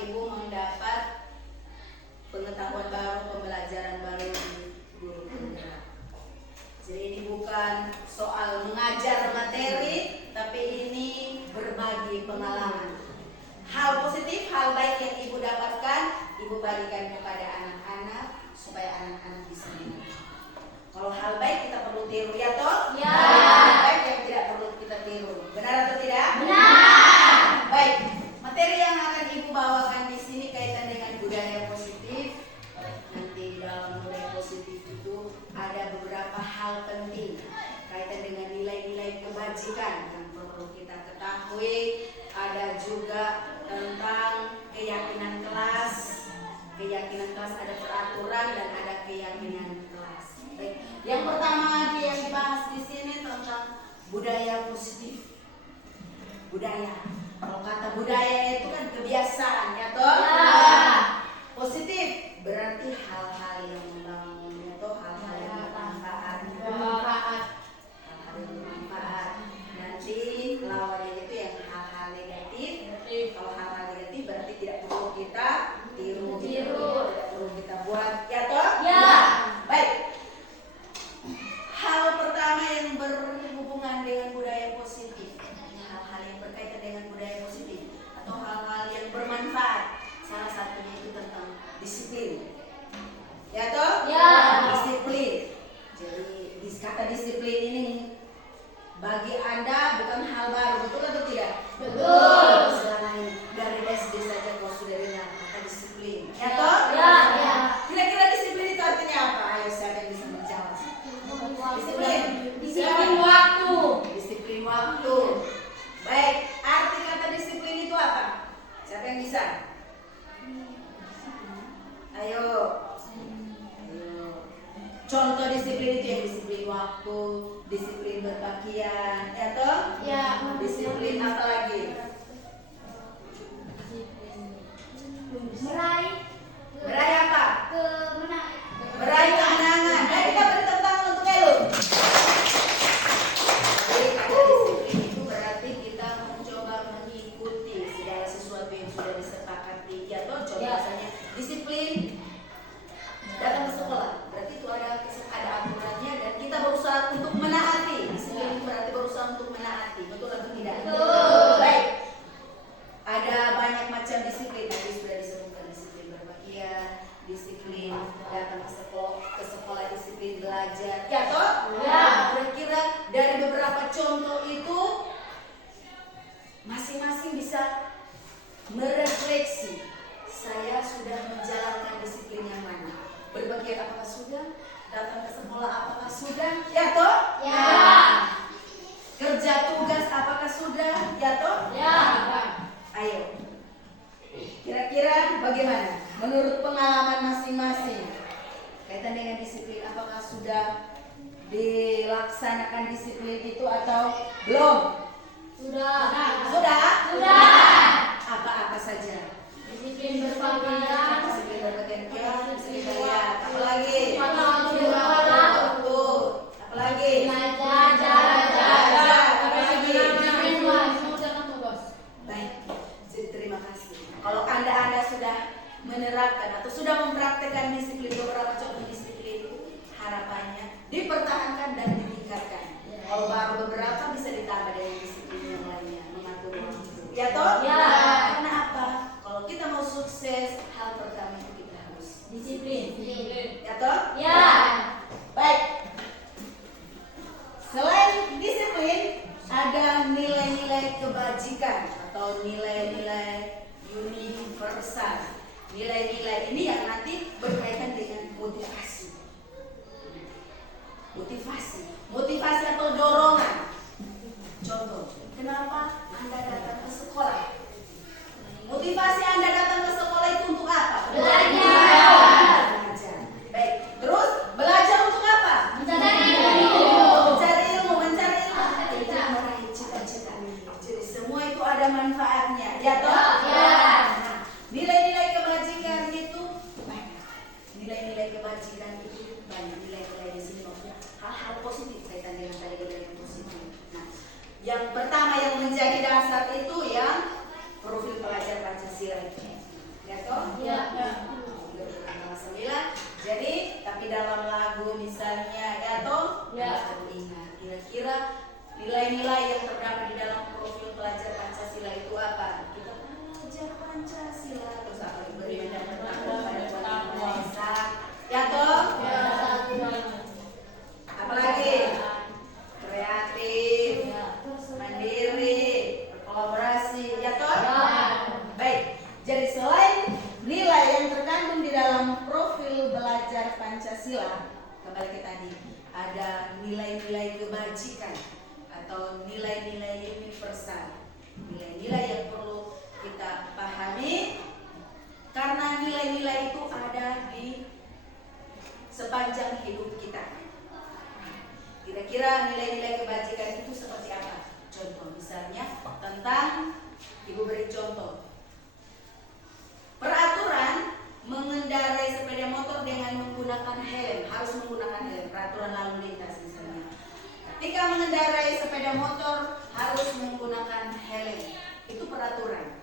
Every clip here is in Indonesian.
Ibu mendapat pengetahuan baru, pembelajaran baru di guru penggerak. Jadi ini bukan soal mengajar materi, tapi ini berbagi pengalaman. Hal positif, hal baik yang Ibu dapatkan, Ibu bagikan kepada anak-anak supaya anak-anak bisa mengerti. Kalau hal baik kita perlu tiru, ya toh? Ya. Hal baik yang tidak perlu kita tiru. Benar atau tidak? Benar. Baik. Materi yang akan Ibu bawakan di sini kaitan dengan budaya positif. Nanti dalam budaya positif itu ada beberapa hal penting kaitan dengan nilai-nilai kebajikan yang perlu kita ketahui. Ada juga tentang keyakinan kelas. Keyakinan kelas ada peraturan dan ada keyakinan kelas. Baik. Yang pertama yang dibahas di sini tentang budaya positif. Budaya. Kalau kata budaya itu kan kebiasaan, ya toh? Ya. Positif berarti hal-hal yang membangun, ya toh? Hal-hal yang bermanfaat. Hal-hal yang bermanfaat. Nanti lawannya itu yang hal-hal negatif. Kalau hal-hal negatif berarti tidak perlu kita tiru. Tidak perlu kita buat, ya toh? Ya. Baik. Hal pertama yang berhubungan dengan budaya positif, hal-hal yang berkaitan dengan budaya positif atau hal-hal yang bermanfaat, salah satunya itu tentang disiplin, ya toh? Ya. Disiplin. Jadi kata disiplin ini bagi Anda bukan hal baru, betul atau tidak? Betul. Selama ini dari SD saja kau sudah dengar kata disiplin, ya toh? Ya. Kira-kira disiplin itu artinya apa? Ayo siapa yang bisa menjawab? Disiplin waktu. Disiplin waktu. Baik, arti kata disiplin itu apa? Siapa yang bisa? Ayo. Contoh disiplin itu yang disiplin waktu, disiplin berpakaian, ya toh? Ya. Disiplin apa lagi? Meraih apa? Meraih kemenangan. Nah, kita beri tepuk tangan untuk Elu. Jadi kata disiplin itu berarti kita mencoba mengikuti segala sesuatu yang sudah disepakati. Ya toh, contoh misalnya disiplin datang ke sekolah. Berarti itu ada aturannya dan kita berusaha untuk menaati. Disiplin itu berarti berusaha untuk menaati. Betul atau tidak? Betul. Baik. Ada banyak macam disiplin. Tadi sudah disebutkan disiplin berpakaian, disiplin datang ke sekolah, disiplin belajar. Ya toh? Ya. Kira-kira dari beberapa contoh itu masing-masing bisa merefleksi. Saya sudah menjalankan disiplin yang mana? Berpakaian apakah sudah? Datang ke sekolah apakah sudah? Ya toh? Ya. Kerja tugas apakah sudah? Ya toh? Ya. Ayo. Kira-kira bagaimana? Menurut pengalaman masing-masing kaitan dengan disiplin, apakah sudah dilaksanakan disiplin itu atau belum? Sudah. Apa-apa saja? Disiplin berpakaian, disiplin belajar, apa lagi? Apa lagi? Belajar, apa lagi? Baik, jadi terima kasih. Kalau Anda sudah menerapkan atau sudah mempraktekkan disiplin, beberapa contoh disiplin, harapannya dipertahankan dan ditingkatkan. Kalau baru beberapa bisa ditambah dengan disiplin yang lainnya, mengatur waktu. Ya toh? Ya. Karena apa? Kalau kita mau sukses, hal pertama itu kita harus disiplin. Ya toh? Ya. Baik. Selain disiplin, ada nilai-nilai kebajikan atau nilai-nilai universal. Nilai-nilai ini yang nanti berkaitan dengan motivasi. Motivasi atau dorongan. Contoh, kenapa Anda datang ke sekolah? Motivasi Anda datang ke sekolah itu untuk apa? Belajar. Baik. Terus belajar untuk apa? Mencari ilmu. Kita meraih cita-cita. Jadi semua itu ada manfaatnya. Ya toh? Ya. Nah, nilai-nilai kebajikan itu banyak. Ya toh? Ya. Tanggal 9. Jadi, tapi dalam lagu misalnya, ya toh? Ya. Anak ingat. Kira-kira nilai-nilai yang terdapat di dalam profil pelajar Pancasila itu apa? Kita belajar Pancasila. Terus apa? Beri bertakwa pada Tuhan Yang Maha Esa. Ya toh? Ya. Apalagi? Kreatif, mandiri, berkolaborasi, ya toh? Ya. Baik. Jadi selain nilai yang terkandung di dalam profil belajar Pancasila, kembali ke tadi, ada nilai-nilai kebajikan atau nilai-nilai universal, nilai-nilai yang perlu kita pahami karena nilai-nilai itu ada di sepanjang hidup kita. Kira-kira nilai-nilai kebajikan itu seperti apa? Contoh misalnya tentang, Ibu beri contoh. Peraturan mengendarai sepeda motor dengan menggunakan helm, harus menggunakan helm, peraturan lalu lintas misalnya. Ketika mengendarai sepeda motor harus menggunakan helm, itu peraturan.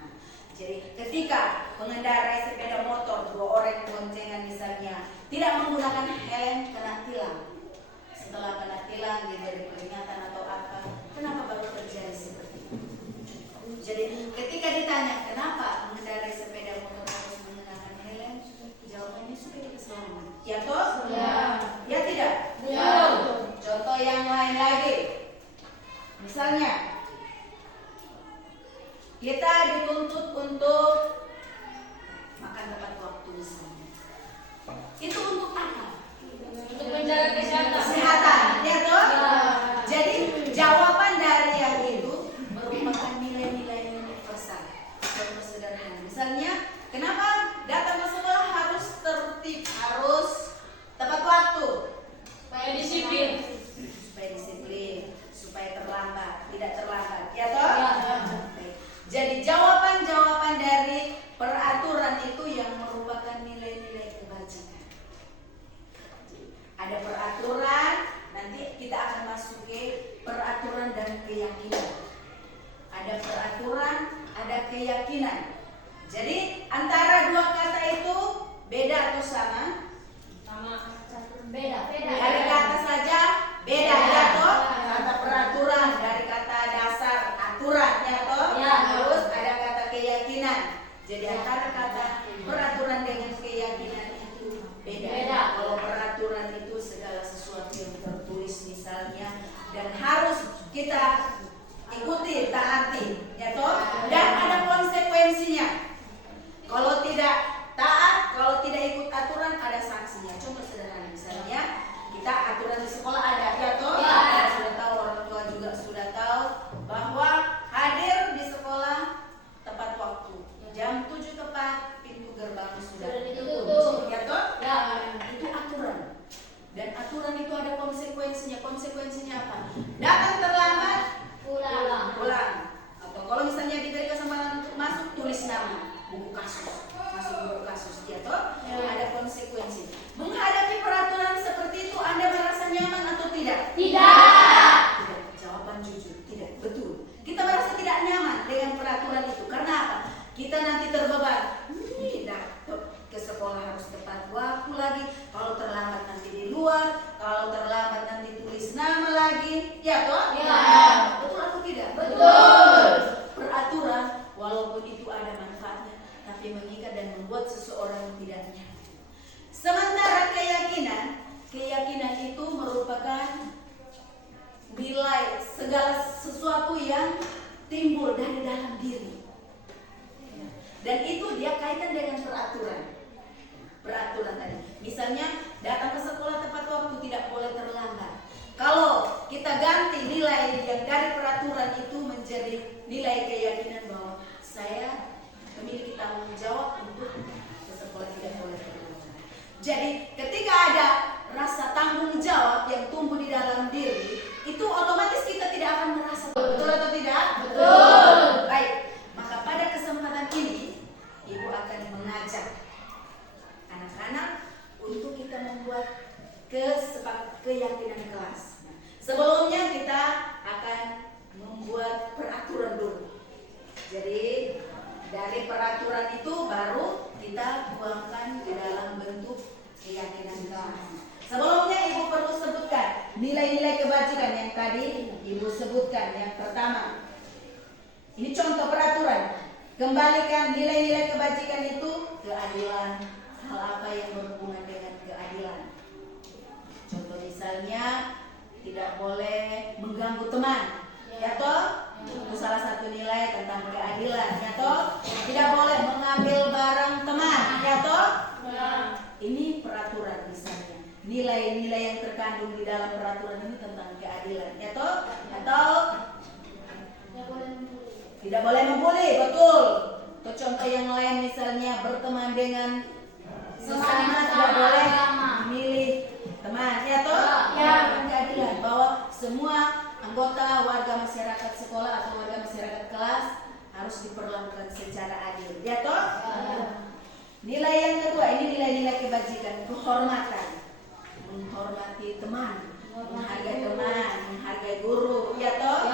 Nah, jadi ketika mengendarai sepeda motor, 2 orang boncengan misalnya, tidak menggunakan helm, kena tilang. Setelah kena tilang, diberi peringatan atau apa, kenapa baru terjadi seperti itu? Jadi ketika ditanya kenapa mengendarai sepeda motor harus menggunakan helm, jawabannya sudah kita selamat. Ya toh? Ya. Ya tidak? Ya. Contoh yang lain lagi. Misalnya kita dituntut untuk makan tepat waktu misalnya. Itu untuk apa? Untuk menjaga Kesehatan, ya toh? Ya. Jadi jawaban dari yang itu merupakan nilai-nilai universal. Contoh sederhana, misalnya kenapa datang ke sekolah harus tertib, harus tepat waktu? Supaya disiplin. Supaya disiplin, supaya terlambat, tidak terlambat, ya toh? Ya. Baik. Jadi jawaban-jawaban dari peraturan itu yang merupakan nilai-nilai kebajikan. Ada peraturan, nanti kita akan masuk ke peraturan dan keyakinan. Ada peraturan, ada keyakinan. Jadi antara dua kata itu beda atau sama? Sama. Beda. Dari kata saja beda, ya toh? Kata peraturan dari kata dasar aturan, ya toh? Ya. Terus ada kata keyakinan. Jadi Ya. antara kata peraturan dengan keyakinan itu beda. Beda. Kalau peraturan itu segala sesuatu yang tertulis misalnya dan harus kita ikuti, taati, ya toh? Dan ada konsekuensinya. Kalau tidak taat, kalau tidak ikut aturan ada sanksinya. Contoh sederhana misalnya kita aturan di sekolah ada, ya toh? Ya. Sudah tahu, orang tua juga sudah tahu bahwa hadir di sekolah tepat waktu. Jam 7 tepat pintu gerbang sudah ditutup, ya toh? Ya. Itu aturan. Dan aturan itu ada konsekuensinya. Konsekuensinya apa? Datang terlambat, pulang. Atau kalau misalnya diberi kesempatan untuk masuk, tulis nama, buku kasus, masuk buku kasus, ya toh? Ya. Ada konsekuensi. Menghadapi peraturan seperti itu, Anda merasa nyaman atau tidak? Tidak. Tidak. Jawaban jujur, tidak. Betul. Kita merasa tidak nyaman dengan peraturan itu. Karena apa? Kita nanti terbeban. Tidak. Ke sekolah harus tepat waktu lagi. Kalau terlambat nanti di luar. Kalau terlambat nanti tulis nama lagi. Ya toh? Ya. Betul atau tidak? Betul. Peraturan walaupun itu ada manfaatnya, tapi mengikat dan membuat seseorang tidak nyaman. Sementara keyakinan itu merupakan nilai segala sesuatu yang timbul dari dalam diri. Dan itu dia kaitan dengan peraturan. Peraturan tadi. Misalnya datang ke sekolah tepat waktu, tidak boleh terlambat. Kalau kita ganti nilai yang dari peraturan itu menjadi nilai keyakinan bahwa saya memiliki tanggung jawab untuk ke sekolah tidak boleh terlambat. Jadi ketika ada rasa tanggung jawab yang tumbuh di dalam diri, itu otomatis kita tidak akan merasa betul atau tidak? Betul. Baik, maka pada kesempatan ini Ibu akan mengajak anak-anak untuk kita membuat keyakinan kelas. Nah, sebelumnya kita akan membuat peraturan dulu. Jadi kebajikan. Yang pertama, ini contoh peraturan. Kembalikan nilai-nilai kebajikan itu keadilan. Hal apa yang berhubungan dengan keadilan? Contoh misalnya, tidak boleh mengganggu teman, ya toh? Itu salah satu nilai tentang keadilan, ya toh? Tidak boleh mengambil barang teman, ya toh? Ini peraturan misalnya. Nilai-nilai yang terkandung di dalam peraturan ini tentang keadilan, ya toh? Atau tidak boleh membuli, betul. Atau contoh yang lain misalnya berteman dengan sesama, tidak boleh memilih teman, ya toh? Ya. Keadilan bahwa semua anggota warga masyarakat sekolah atau warga masyarakat kelas harus diperlakukan secara adil, ya toh? Nilai yang kedua, ini nilai-nilai kebajikan, kehormatan. Menghormati teman, menghargai teman, menghargai guru, ya toh?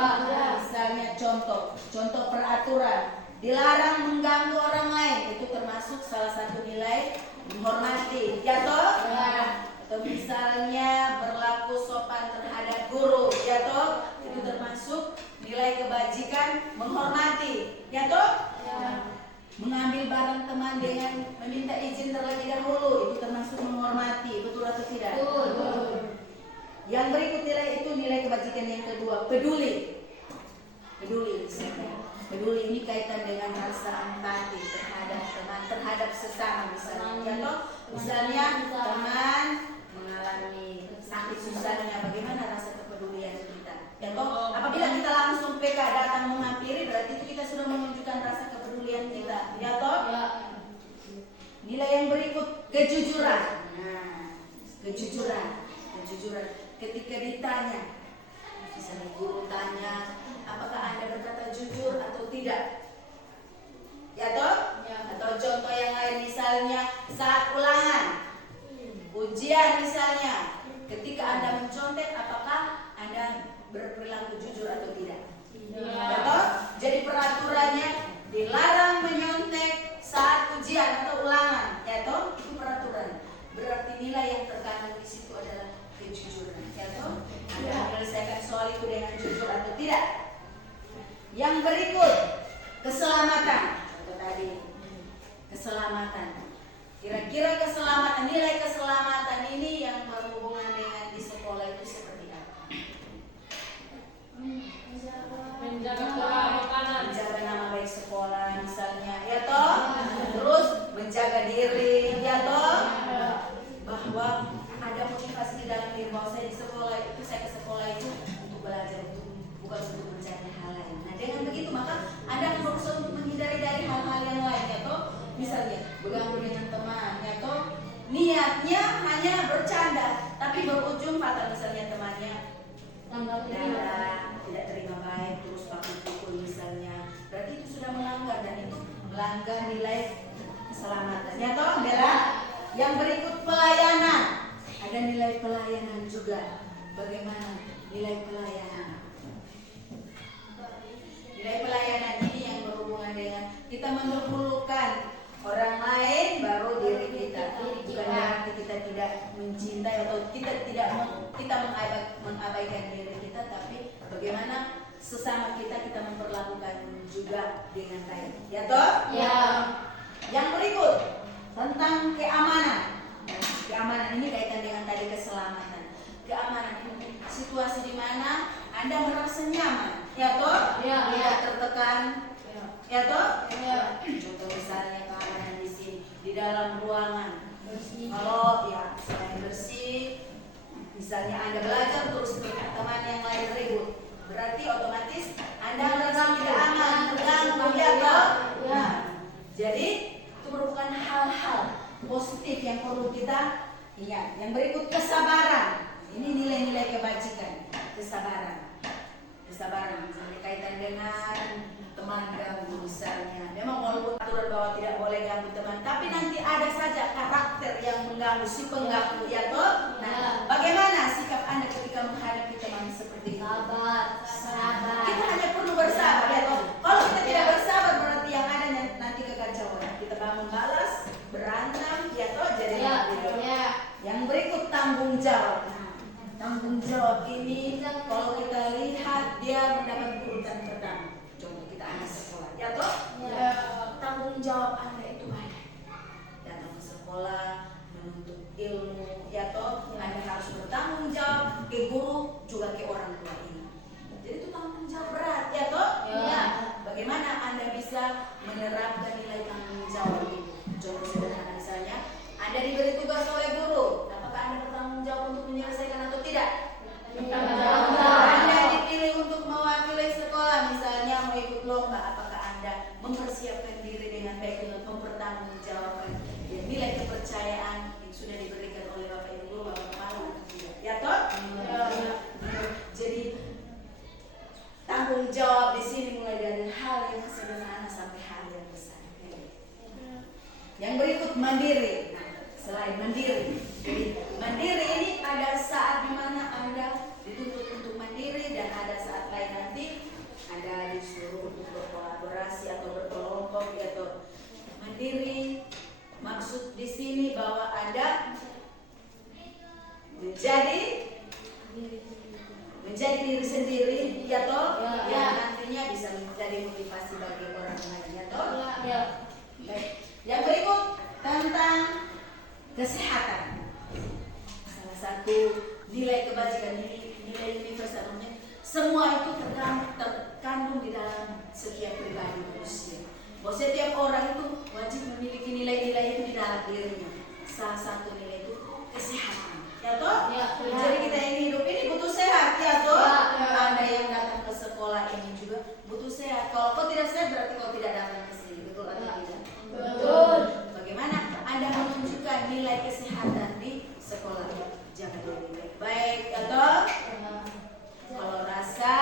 Misalnya contoh peraturan, dilarang mengganggu orang lain, itu termasuk salah satu nilai menghormati, ya toh? Atau misalnya berlaku sopan terhadap guru, ya toh? Itu termasuk nilai kebajikan menghormati, ya toh? Mengambil barang teman dengan meminta izin terlebih dahulu, itu termasuk menghormati, betul atau tidak? Yang berikut nilai itu nilai kebajikan yang kedua, peduli. Peduli ini kaitan dengan rasa empati terhadap teman, terhadap sesama misalnya. Contoh, misalnya teman mengalami sakit susahnya, bagaimana rasa kepedulian kita? Contoh, apabila kita langsung PK datang menghampiri, berarti itu kita sudah menunjukkan rasa kepedulian kita. Ya toh? Nilai yang berikut, kejujuran. Nah, kejujuran. Ketika ditanya, misalnya guru tanya, apakah Anda berkata jujur atau tidak? Ya toh? Atau contoh yang lain misalnya saat ulangan, ujian misalnya, ketika Anda mencontek, apakah Anda berperilaku jujur atau tidak? Ya toh? Jadi peraturannya dilarang menyontek saat ujian atau ulangan, ya toh? Itu peraturan. Berarti nilai yang terkandung di situ adalah kejujuran, ya toh? Anda menyelesaikan soal itu dengan jujur atau tidak? Yang berikut, keselamatan. Contoh tadi, keselamatan. Kira-kira keselamatan, nilai keselamatan ini yang berhubungan dengan di sekolah itu seperti apa? Menjaga nama baik sekolah misalnya, ya toh? Terus menjaga diri, ya toh? Bahwa ada motivasi di dalam diri bahwa saya di sekolah itu, saya ke sekolah itu untuk belajar, bukan untuk mencari hal lain. Nah, dengan begitu maka Anda akan berusaha untuk menghindari dari hal-hal yang lain, ya toh? Misalnya bergaul dengan teman, ya toh? Niatnya hanya bercanda, tapi berujung fatal, misalnya temannya tidak terima baik, terus pakai pukul misalnya, berarti itu sudah melanggar dan itu melanggar nilai keselamatan, ya toh, Bella? Yang berikut pelayanan, ada nilai pelayanan juga. Bagaimana nilai pelayanan? Nilai pelayanan ini yang berhubungan dengan kita mendahulukan orang lain baru diri kita. Bukan berarti kita tidak mencintai atau kita mengabaikan diri kita, tapi bagaimana sesama kita memperlakukan juga dengan baik. Ya toh? Ya. Yang berikut tentang keamanan. Keamanan ini kaitan dengan tadi keselamatan. Keamanan ini situasi di mana Anda merasa nyaman, ya toh? Ya. Tidak tertekan, ya toh? Ya. Contoh misalnya keamanan di sini di dalam ruangan. Bersih. Kalau ya selain bersih, misalnya Anda belajar terus dengan teman yang lain ribut, berarti otomatis Anda merasa tidak aman, terganggu, ya toh? Ya. Jadi itu merupakan hal-hal positif yang perlu kita ingat. Yang berikut kesabaran. Ini nilai-nilai kebajikan. Kesabaran misalnya kaitan dengan teman ganggu misalnya. Memang walaupun aturan bahwa tidak boleh ganggu teman, tapi nanti ada saja karakter yang mengganggu si pengganggu, ya toh? Nah, bagaimana sikap Anda ketika menghadapi teman seperti itu? Sabar. Kita hanya perlu bersabar, ya toh? Kalau kita tidak bersabar berarti yang ada nanti kekacauan. Kita bangun balas, berantem, ya toh? Jadi yang berikut tanggung jawab. Tanggung jawab ini kalau kita lihat dia mendapat jawab Anda itu baik. Datang ke sekolah, menuntut ilmu, ya toh, Anda harus bertanggung jawab ke guru juga ke orang tua ini. Jadi itu tanggung jawab berat, ya toh? Ya. Bagaimana Anda bisa menerapkan nilai tanggung jawab itu? Contoh sederhana misalnya, Anda diberi tugas oleh guru, apakah Anda bertanggung jawab untuk menyelesaikan atau tidak? Anda dipilih untuk mewakili sekolah, misalnya mau ikut lomba, apakah Anda mempersiapkan diri dengan baik untuk mempertanggungjawabkan nilai kepercayaan yang sudah diberikan oleh Bapak Ibu Guru, Bapak Kepala atau tidak? Ya toh? Jadi tanggung jawab di sini mulai dari hal yang sederhana sampai hal yang besar. Yang berikut mandiri. Nah, selain mandiri, jadi mandiri ini ada saat dimana Anda dituntut untuk mandiri dan ada saat lain nanti Anda disuruh untuk berkolaborasi atau berkelompok atau mandiri. Maksud di sini bahwa Anda menjadi diri sendiri, ya toh, yang nantinya bisa menjadi motivasi bagi orang lain, ya toh. Baik. Yang berikut tentang kesehatan. Salah satu nilai kebajikan, nilai universal, semua itu terkandung di dalam setiap pribadi manusia. Bahwa setiap orang itu wajib memiliki nilai-nilai itu di dalam dirinya. Salah satu nilai itu kesehatan, ya toh. Jadi kita ini hidup ini butuh sehat, ya toh. Anda yang datang ke sekolah ini juga butuh sehat. Kalau kau tidak sehat berarti kau tidak datang ke sini, betul atau tidak? Betul. Bagaimana Anda menunjukkan nilai kesehatan di sekolah? Jaga diri baik-baik, ya toh. Kalau rasa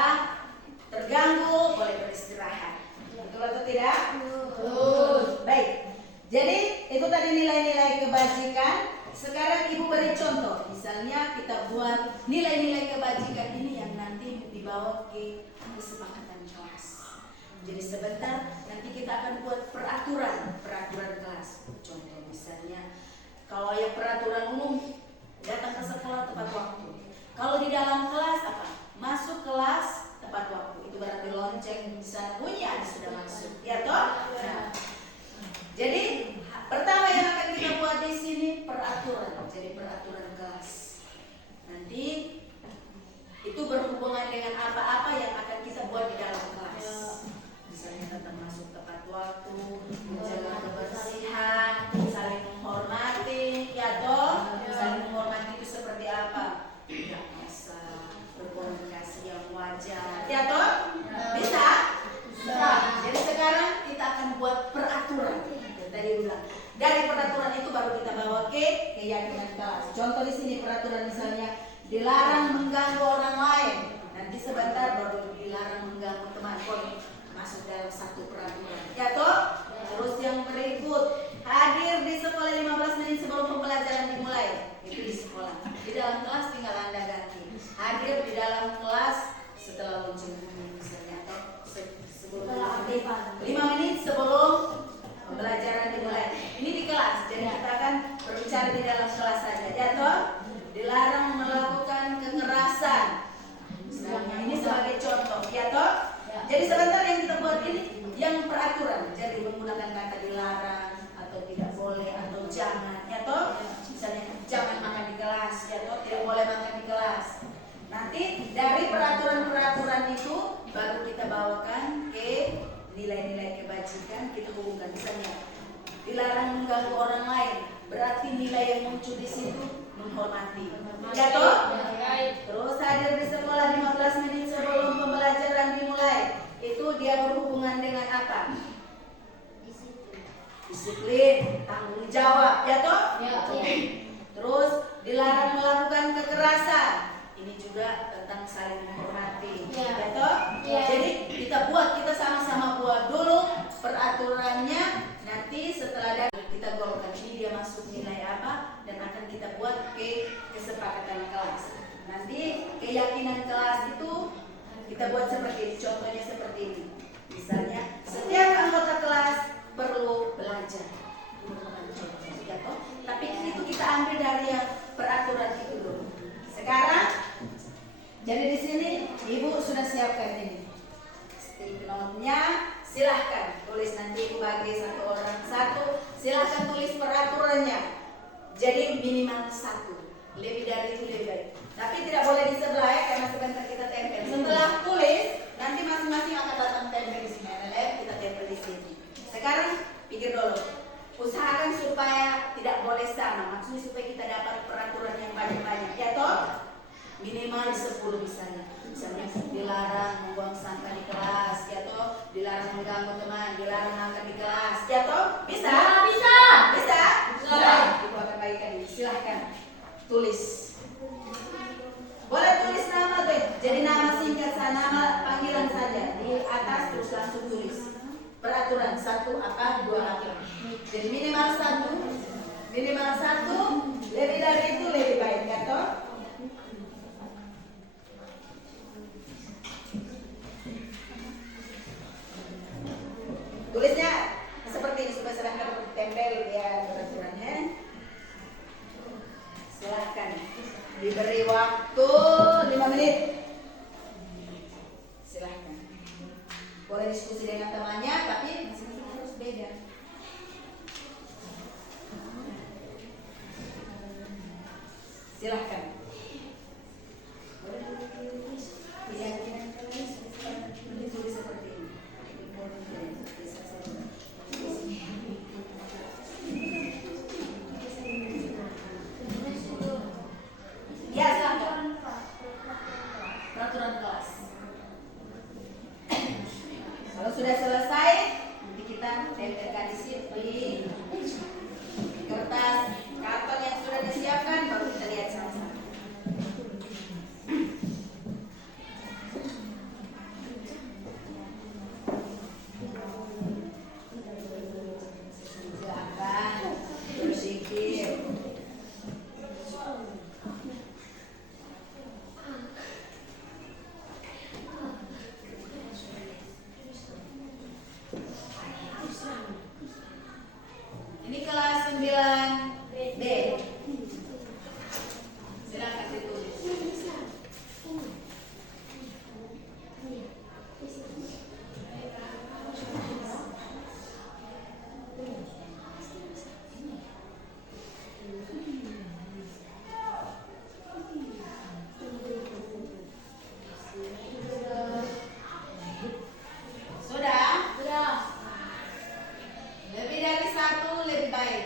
terganggu boleh beristirahat, betul atau tidak? Betul. Baik. Jadi itu tadi nilai-nilai kebajikan. Sekarang Ibu beri contoh. Misalnya kita buat nilai-nilai kebajikan ini yang nanti dibawa ke kesepakatan kelas. Jadi sebentar nanti kita akan buat peraturan kelas. Contoh misalnya kalau yang peraturan umum datang ke sekolah tepat waktu. Kalau di dalam kelas apa? Masuk kelas tepat waktu. Itu berarti lonceng di sana bunyi Anda sudah masuk. Ya toh? Nah, jadi pertama yang akan kita buat di sini peraturan. Jadi peraturan kelas. Nanti itu berhubungan dengan apa-apa yang akan kita buat di dalam kelas. Misalnya tentang masuk tepat waktu, menjaga kebersihan, saling menghormati, ya toh? Saling menghormati itu seperti apa? Tidak bisa berkomunikasi yang wajar, ya toh? Bisa? Jadi sekarang kita akan buat peraturan. Tadi ulang. Dari peraturan itu baru kita bawa ke keyakinan kelas. Contoh di sini peraturan misalnya dilarang mengganggu orang lain. Nanti sebentar baru dilarang mengganggu teman. Masuk dalam satu peraturan. Ya toh? Terus yang berikut, hadir di sekolah 15 menit sebelum pembelajaran dimulai. Itu di sekolah. Di dalam kelas tinggal Anda ganti. Hadir di dalam kelas setelah lonceng bunyi misalnya atau sebelum 5 menit sebelum pembelajaran dimulai. Ini di kelas. Jadi kita akan berbicara di dalam kelas saja. Ya toh? Dilarang melakukan kekerasan. Misalnya ini sebagai contoh. Ya toh? Jadi sebentar yang kita buat ini yang peraturan. Jadi menggunakan kata dilarang atau tidak boleh atau jangan. Ya toh? Misalnya jangan makan di kelas. Ya toh? Tidak boleh makan di kelas. Nanti dari peraturan-peraturan itu baru kita bawakan ke nilai-nilai kebajikan. Kita hubungkan misalnya dilarang mengganggu orang lain. Berarti nilai yang muncul di situ menghormati. Ya toh? Terus hadir di sekolah 15 menit sebelum pembelajaran dimulai. Itu dia berhubungan dengan apa? Disiplin, tanggung jawab, ya toh? Terus dilarang melakukan kekerasan. Ini juga tentang saling menghormati, ya toh? Jadi kita sama-sama buat dulu peraturannya. Nanti setelah dari kita golongkan ini dia masuk nilai apa dan akan kita buat ke kesepakatan kelas. Nanti keyakinan kelas itu kita buat seperti ini, contohnya seperti ini. Misalnya setiap anggota kelas perlu belajar. Ya toh? Tapi itu kita ambil dari yang peraturan itu dulu. Sekarang jadi di sini Ibu sudah siapkan ini. Stick note-nya silahkan tulis nanti Ibu bagi satu orang Silahkan tulis peraturannya. Jadi minimal 1. Lebih dari itu lebih baik. Tapi tidak boleh di sebelah ya, karena sebentar kita tempel. Setelah tulis, nanti masing-masing akan datang tempel di sini. Kita tempel di sini. Sekarang pikir dulu. Usahakan supaya tidak boleh sama. Maksudnya supaya kita dapat peraturan yang banyak-banyak. Ya toh? Minimal 10 misalnya. Misalnya dilarang membuang sampah di kelas. Ya toh? Dilarang mengganggu teman. Dilarang makan di kelas. Ya toh? Bisa? Bisa. Bisa? Bisa. Ibu akan bagikan ini. Silahkan tulis. Boleh tulis nama tuh. Jadi nama singkat saja, nama panggilan saja. Di atas terus langsung tulis. Peraturan 1 apa 2 apa. Jadi minimal 1. Minimal 1. Lebih dari itu lebih baik, ya toh? Tulisnya seperti ini supaya silahkan tempel ya peraturannya. Silahkan diberi waktu 5 menit. Silahkan. Boleh diskusi dengan temannya, tapi masing-masing harus beda. Silahkan. Keyakinan kalian ditulis seperti ini. Ya, silahkan. Peraturan kelas. Kalau sudah selesai, nanti kita tempelkan di sini kertas karton yang sudah disiapkan, baru kita lihat sama-sama. Silakan berpikir. Ini kelas 9B. Silakan ditulis. Sudah? Sudah. Lebih dari 1 lebih baik.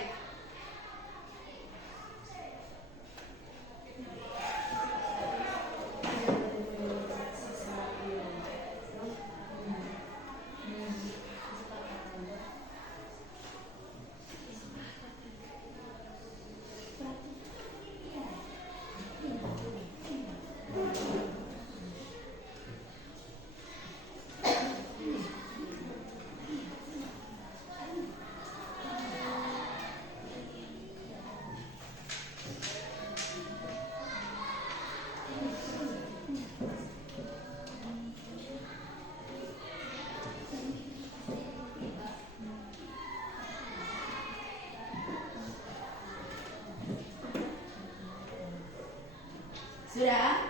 Sudah?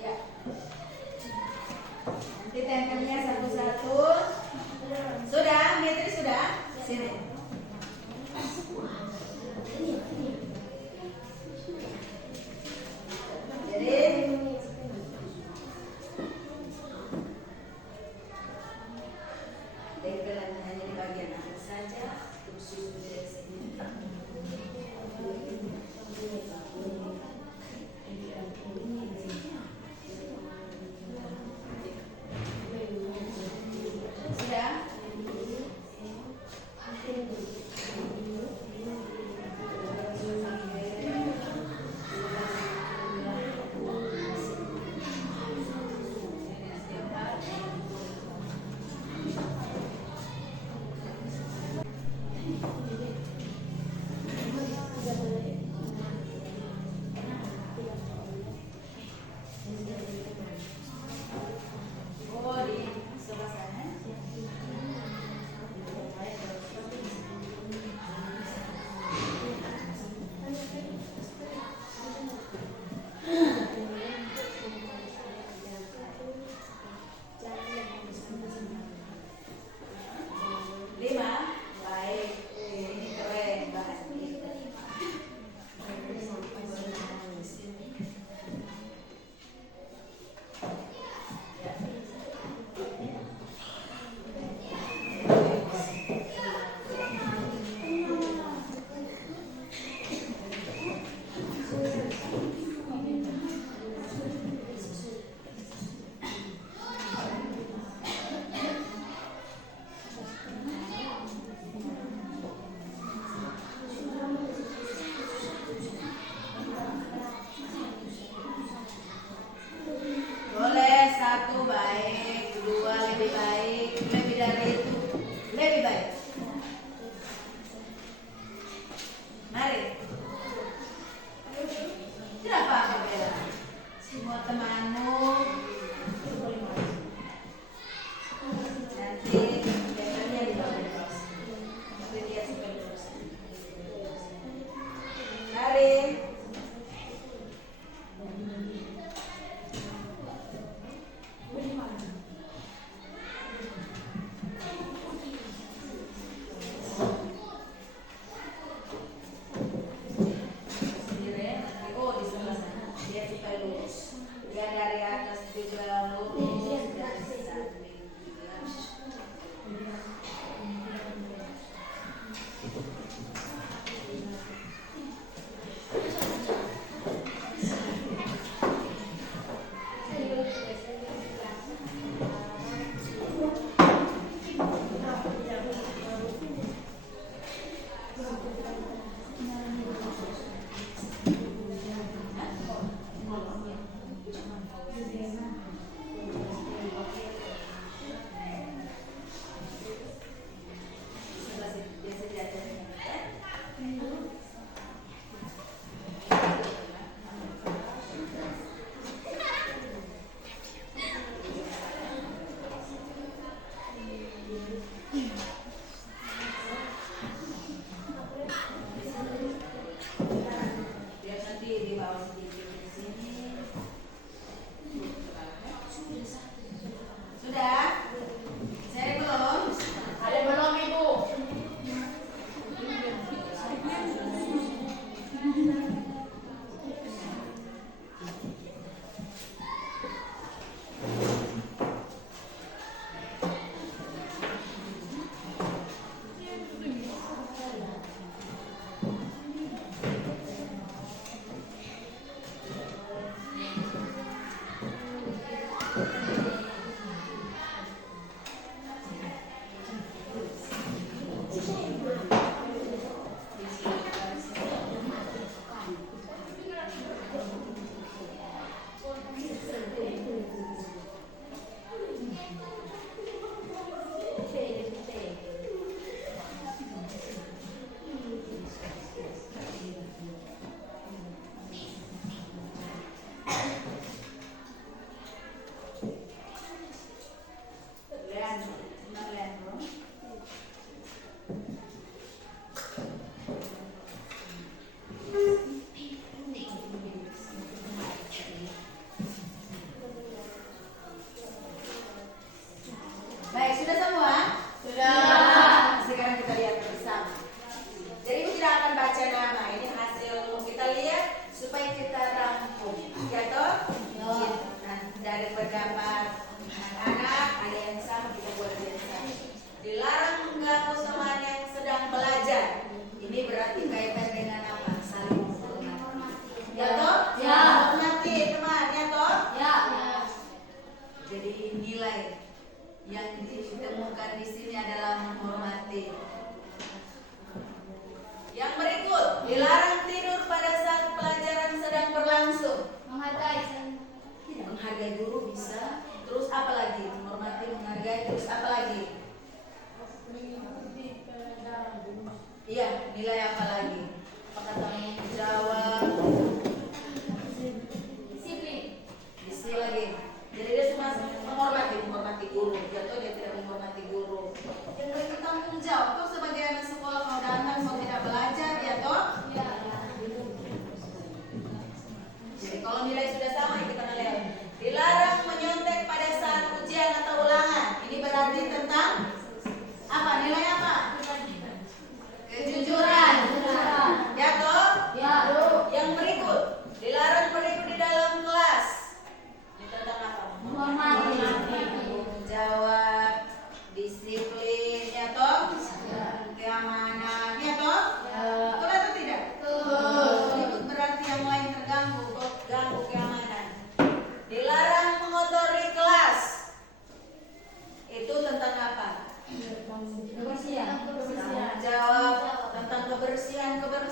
Ya. Nanti tempelnya satu-satu. Sudah? Metri sudah? Sini. Jadi tempelan hanya di bagian atas saja. Terus dari sini. Sudah?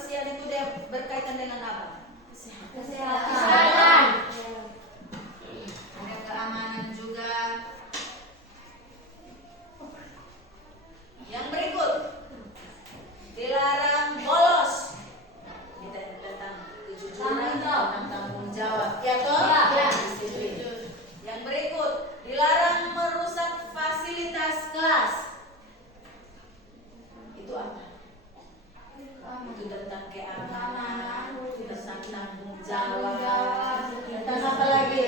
kebersihan itu dia berkaitan dengan apa? Kesehatan. Ada keamanan juga. Yang berikut, dilarang bolos. Ini tentang kejujuran, tentang tanggung jawab. Ya toh? Ya. Disiplin. Yang berikut, dilarang merusak fasilitas kelas. Itu apa? Itu tentang keamanan, tentang tanggung jawab. Tentang apa lagi?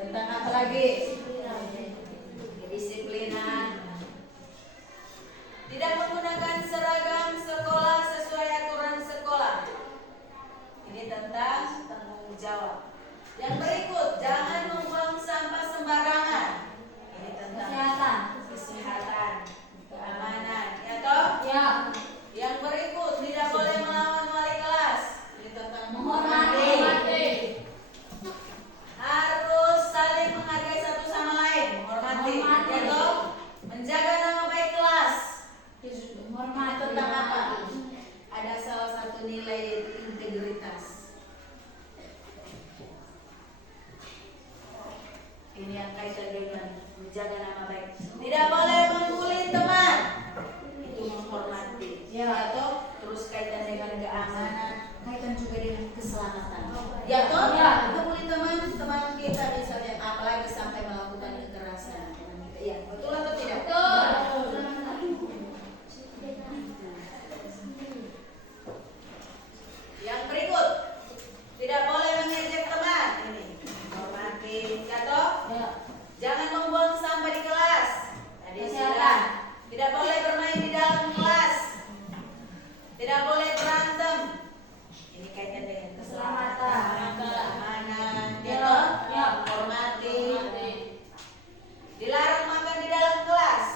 Tentang apa lagi? Kedisiplinan. Tidak menggunakan seragam sekolah sesuai aturan sekolah. Ini tentang tanggung jawab. Yang berikut, jangan membuang sampah sembarangan. Ini tentang kesehatan, keamanan. Ya toh? Ya. Yang berikut, tidak boleh melawan wali kelas. Ini tentang Menghormati. Harus saling menghargai satu sama lain, menghormati. Menghormati. Ya toh? Menjaga nama baik kelas. Menghormati. Tentang apa? Ada salah satu nilai yaitu integritas. Ini yang kaitan dengan menjaga nama baik. Tidak boleh membuli teman. Itu menghormati. Ya toh? Terus kaitan dengan keamanan, kaitan juga dengan keselamatan. Ya toh? Ya. Membuli teman kita misalnya, apalagi sampai melakukan kekerasan teman kita. Ya, betul atau tidak? Yang berikut, tidak boleh mengejek teman. Ini menghormati. Ya toh? Ya. Jangan membuang sampah di kelas. Tadi Kesehatan. sudah. Tidak boleh bermain di dalam kelas. Tidak boleh berantem. Ini kaitan dengan keselamatan, keamanan. Ya toh? Ya. Menghormati. Dilarang makan di dalam kelas.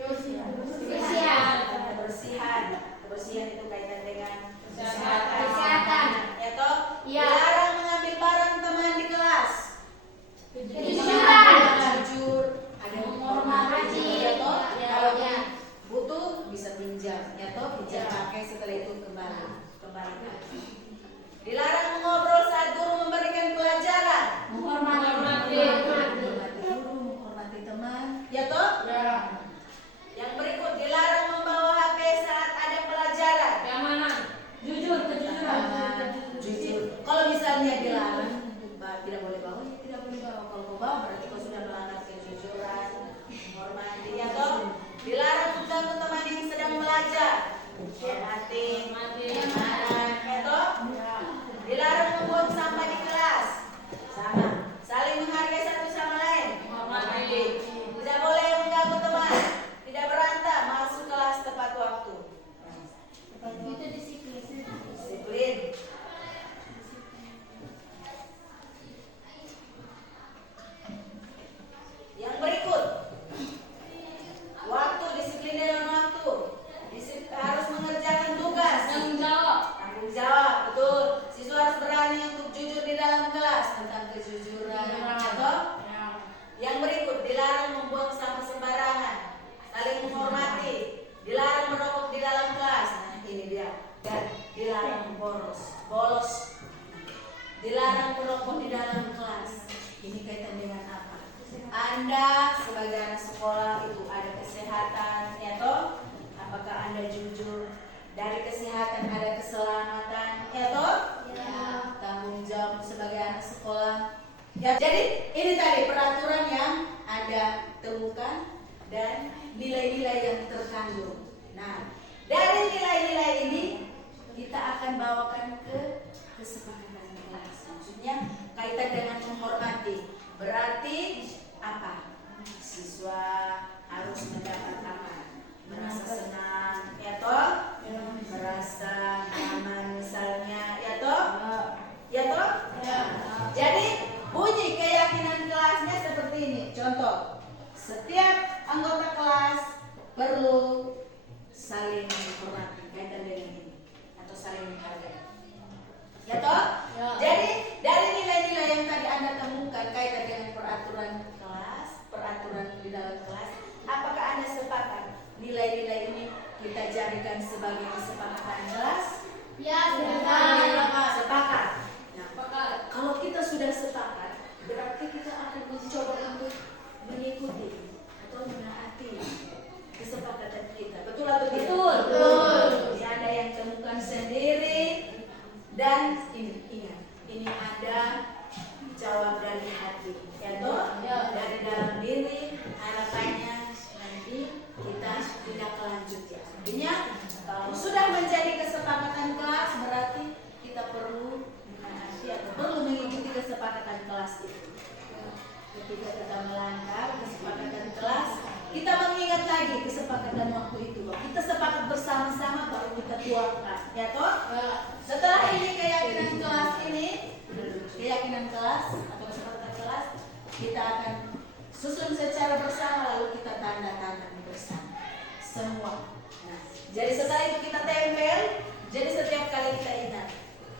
Kebersihan. Kebersihan. Kebersihan itu kaitan dengan Kesehatan. kesehatan. Ya toh? Ya. Dilarang mengambil barang teman di kelas. Kejujuran. Jujur, ada Menghormati. ya toh? Ya. Kalau Ya. butuh bisa pinjam, ya toh? Pinjam pakai setelah itu kembalikan. Dilarang mengobrol saat guru memberikan pelajaran. Menghormati. Menghormati guru, menghormati teman, ya toh? Ya. Yang berikut, dilarang membawa HP saat ada pelajaran. Keamanan. Jujur. Kejujuran. Jujur. Kalau misalnya dilarang, tidak boleh bawa, ya tidak boleh bawa. Kalau mau bawa berarti kau sudah melanggar kejujuran, menghormati, ya toh? Dilarang mengganggu teman yang sedang belajar. Hormati, keamanan, ya toh? Dilarang membuang sampah di kelas. Sama. Saling menghargai satu sama lain. Menghormati. Tidak boleh mengganggu teman. Tidak berantak, masuk kelas tepat waktu. Itu disiplin. Disiplin. Yang berikut, waktu, disiplin dalam waktu. Harus mengerjakan tugas. Tanggung jawab. Tanggung jawab, betul. Siswa harus berani untuk jujur di dalam kelas tentang kejujuran. Atau yang berikut, dilarang membuang sampah sembarangan. Saling menghormati. Dilarang merokok di dalam kelas. Nah, ini dia. Dan dilarang bolos. Dilarang merokok di dalam kelas. Ini kaitan dengan apa? Anda sebagai anak sekolah itu ada kesehatan, ya toh? Apakah Anda jujur? Dari kesehatan ada keselamatan, ya toh? Ya. Tanggung jawab sebagai anak sekolah. Ya, jadi ini tadi peraturan yang Anda temukan dan nilai-nilai yang terkandung. Nah, dari nilai-nilai ini kita akan bawakan ke kesepakatan kelas. Maksudnya kaitan dengan menghormati. Berarti apa? Siswa harus mendapat apa? Merasa senang, ya toh? Merasa nyaman misalnya, ya toh? Ya toh? Jadi bunyi keyakinan kelasnya seperti ini. Contoh, setiap anggota kelas perlu saling menghormati, kaitan dengan ini, atau saling menghargai. Ya toh? Ya. Jadi dari nilai-nilai yang tadi Anda temukan kaitan dengan peraturan kelas, peraturan di dalam kelas, apakah Anda sepakat nilai-nilai ini kita jaga jadikan sebagai kesepakatan kelas? Ya, Sepakat. Nah, Sepakat. kalau kita sudah sepakat, berarti kita akan mencoba untuk mengikuti atau menaati kesepakatan kita. Betul atau tidak? Betul. Ini ada yang temukan sendiri dan ini ada jawab dari hati. Ya toh? Ya. Dari dalam diri harapannya nanti kita tidak lanjut ya. Artinya kalau sudah menjadi kesepakatan kelas berarti kita perlu menaati atau perlu mengikuti kesepakatan kelas itu. Ketika kita melanggar kesepakatan kelas, kita mengingat lagi kesepakatan waktu itu. Kita sepakat bersama-sama baru kita tuangkan, ya toh? Setelah ini keyakinan kelas atau kesepakatan kelas, kita akan susun secara bersama lalu kita tanda tangan bersama semua. Nah, jadi setelah itu kita tempel. Jadi setiap kali kita ingat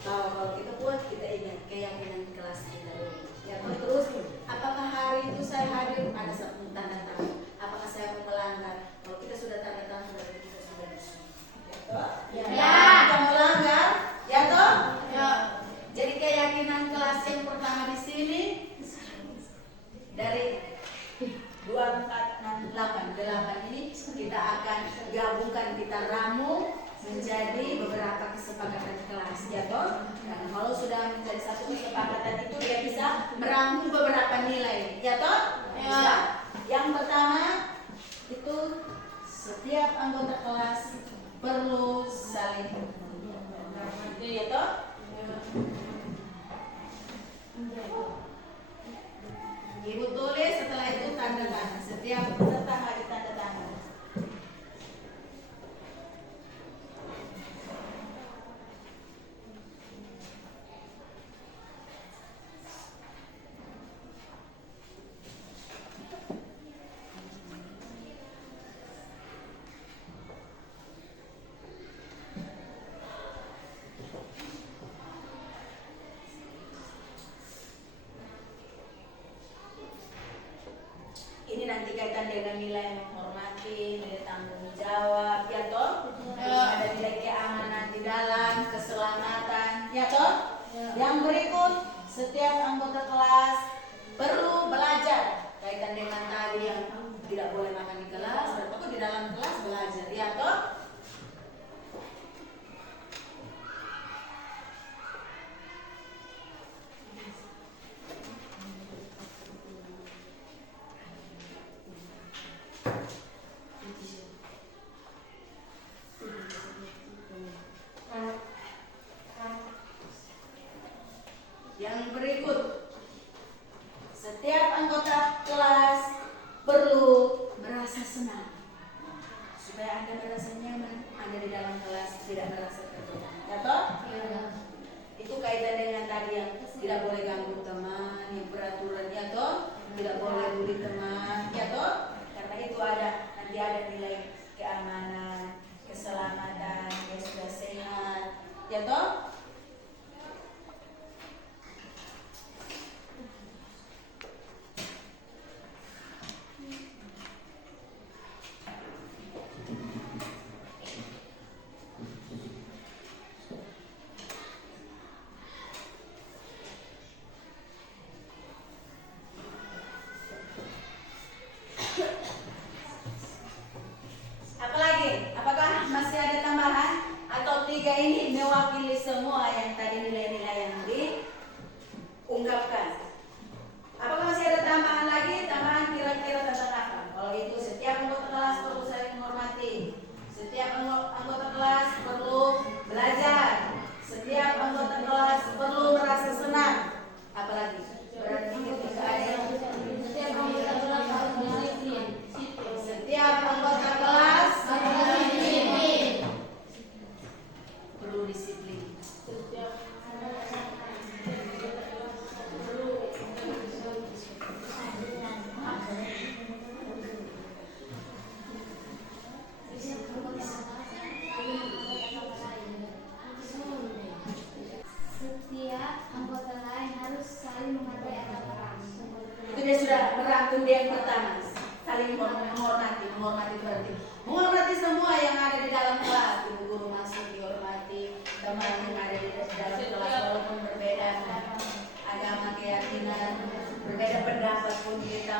bahwa kalau kita buat kita ingat keyakinan kelas kita dulu. Ya terus, apakah hari itu saya hadir ada satu tanda tangan? Apakah saya melanggar? Kalau kita sudah tanda tangan berarti kita sudah disusun. Ya toh? Ya. Kita melanggar, ya toh? Ya. Jadi keyakinan kelas yang pertama di sini dari 2, 4, 6, 8 ini kita akan gabungkan, kita ramu menjadi beberapa kesepakatan kelas, ya toh? Dan kalau sudah menjadi satu kesepakatan itu dia bisa merangkum beberapa nilai, ya toh? Ya. Yang pertama itu setiap anggota kelas perlu saling menghormati, ya toh? Ibu tulis, setelah itu tanda tangan. Setiap peserta harus tanda tangan. Ini nanti kaitan dengan nilai menghormati, nilai tanggung jawab, ya toh? Terus ada nilai keamanan di dalam, keselamatan, ya toh? Yang berikut, setiap anggota kelas perlu belajar kaitan dengan tadi yang tidak boleh makan di kelas, berarti di dalam kelas belajar, ya toh? Yang berikut, setiap anggota kelas perlu merasa senang supaya Anda merasa nyaman, Anda di dalam kelas tidak merasa tertekan. Ya toh? Itu kaitan dengan tadi yang tidak boleh ganggu teman, yang peraturan, ya toh? Tidak boleh bully teman, ya toh? Karena itu nanti ada nilai keamanan, keselamatan, dia sudah sehat, ya toh?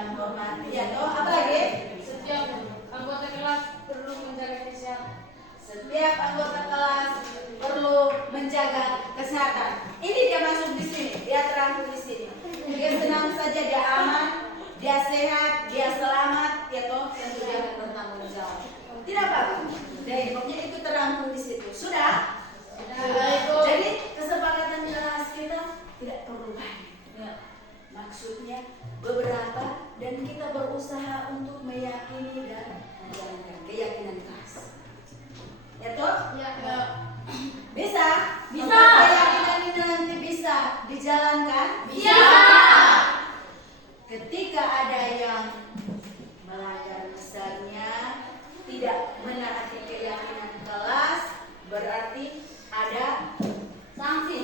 menghormati. Ya toh, apa lagi? Setiap anggota kelas perlu menjaga kesehatan. Setiap anggota kelas perlu menjaga kesehatan. Ini dia masuk di sini, dia terangkum di sini. Dia senang saja, dia aman, dia sehat, dia selamat, ya toh, tentu dia akan bertanggung jawab. Tidak apa-apa. Jadi pokoknya itu terangkum di situ. Sudah? Jadi kesepakatan kelas kita tidak perlu banyak. Ya. Maksudnya beberapa dan kita berusaha untuk meyakini dan menjalankan keyakinan kelas. Ya toh? Ya. Bisa? Bisa. Apakah keyakinan ini nanti bisa dijalankan? Bisa. Ketika ada yang melanggar misalnya tidak menaati keyakinan kelas, berarti ada sanksi.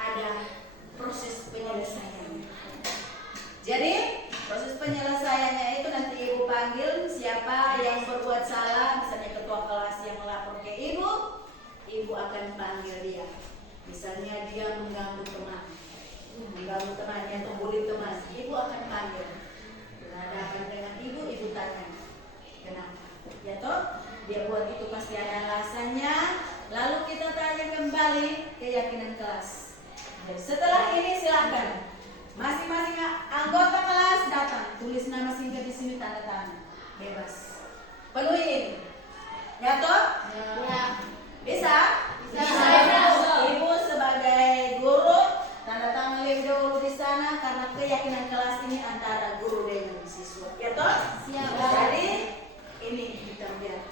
Ada proses penyelesaian. Jadi proses penyelesaiannya itu nanti ibu panggil siapa yang berbuat salah, misalnya ketua kelas yang melapor ke ibu, ibu akan panggil dia. Misalnya dia mengganggu temannya atau bully teman, ibu akan panggil. Berhadapan dengan ibu, ibu tanya kenapa? Ya toh, dia buat itu pasti ada alasannya. Lalu kita tanya kembali keyakinan kelas. Setelah ini silakan masing-masing anggota kelas datang, tulis nama singkat di sini, tanda tangan, bebas. Penuhi ini. Ya toh? Ya. Bisa? Bisa. Ibu sebagai guru tanda tangan lebih dahulu di sana karena keyakinan kelas ini antara guru dengan siswa. Ya toh? Siap. Jadi ini kita biar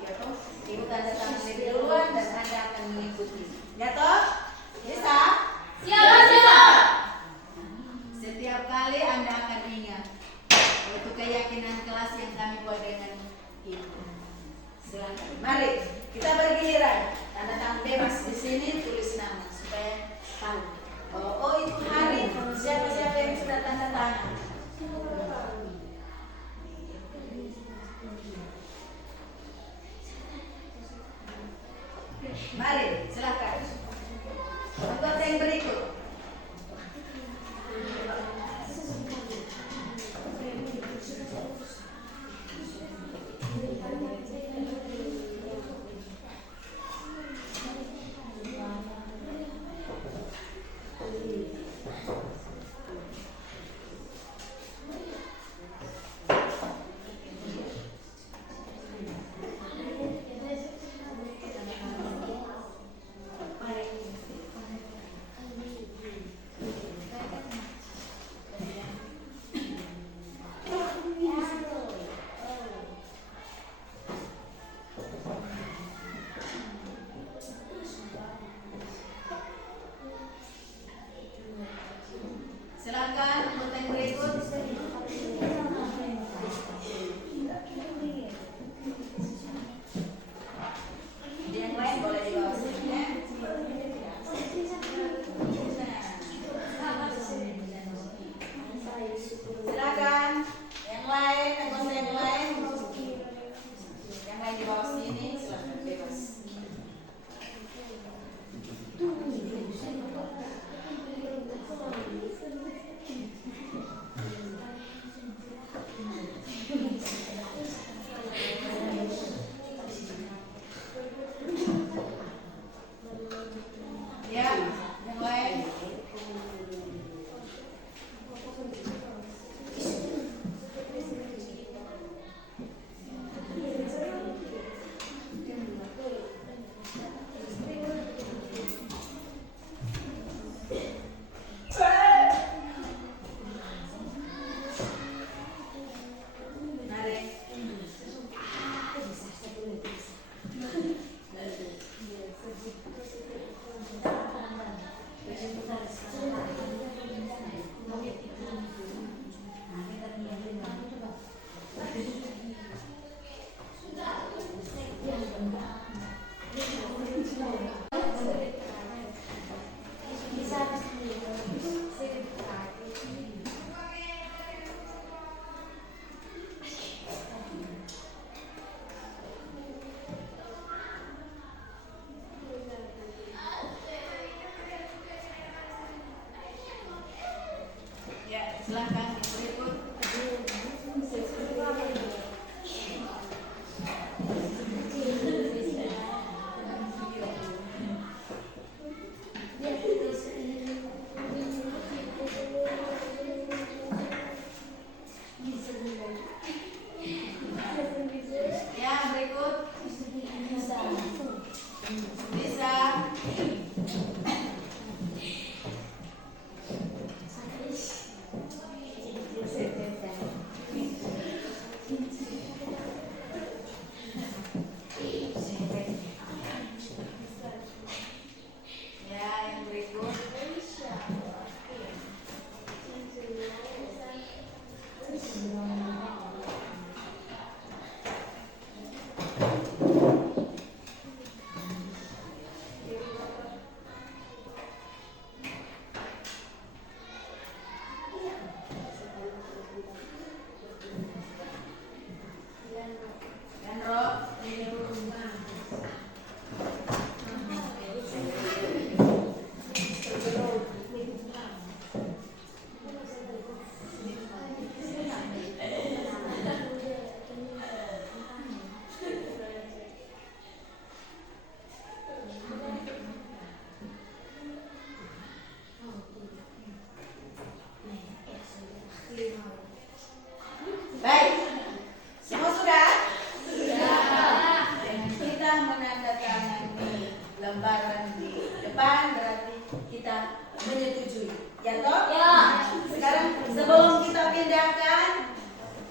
ya toh? Ibu tanda tangan lebih duluan dan Anda akan mengikuti. Ya toh? Bisa? Siap. Setiap kali Anda akan ingat itu keyakinan kelas yang kami buat dengan ibu. Silakan. Mari kita bergiliran. Tanda tangan bebas di sini, tulis nama supaya tahu. Oh itu hari siapa-siapa yang sudah tanda tangan. Mari silakan. Anggota yang berikut.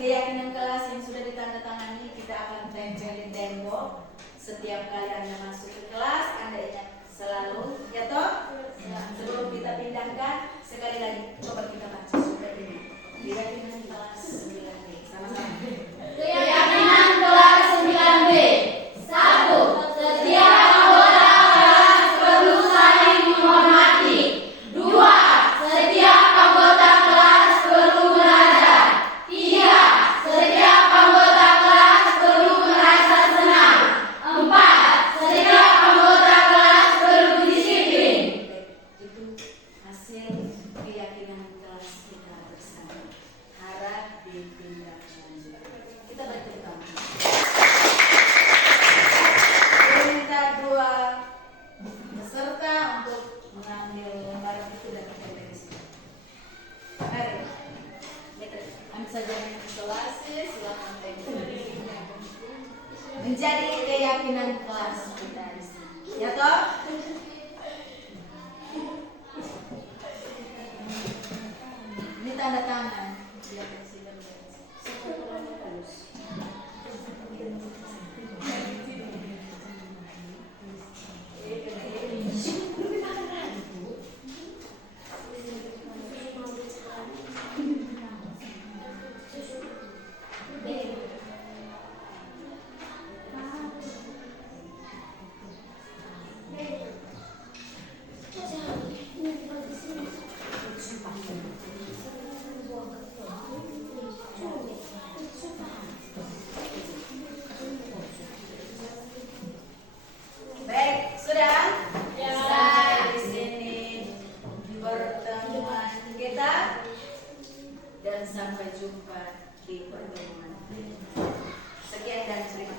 keyakinan kelas yang sudah ditandatangani kita akan tempel di tembok. Setiap kali Anda masuk ke kelas, Anda ingat selalu, ya toh? Sebelum kita pindahkan, sekali lagi coba kita baca surat ini. Keyakinan kelas 9B. Sama-sama. Keyakinan kelas 9B. 1. Setiap anggota kelas perlu saling menghormati. 2. Setiap anggota kelas perlu belajar. 3. Setiap anggota kelas perlu merasa senang. 4. Setiap anggota kelas perlu disiplin. Itu hasil keyakinan kelas kita bersama. Harap ditindaklanjuti. Kita baca bersama. Saya minta dua peserta untuk mengambil lembaran itu dan kita dari sini. Mari, ambil saja yang isolasi, silakan tempel. Menjadi keyakinan kelas kita di sini. Ya toh? Ini tanda tangan. Lihat di sini. Baik, sudah? Ya. Sampai di sini pertemuan kita dan sampai jumpa di pertemuan. Sekian dan terima kasih.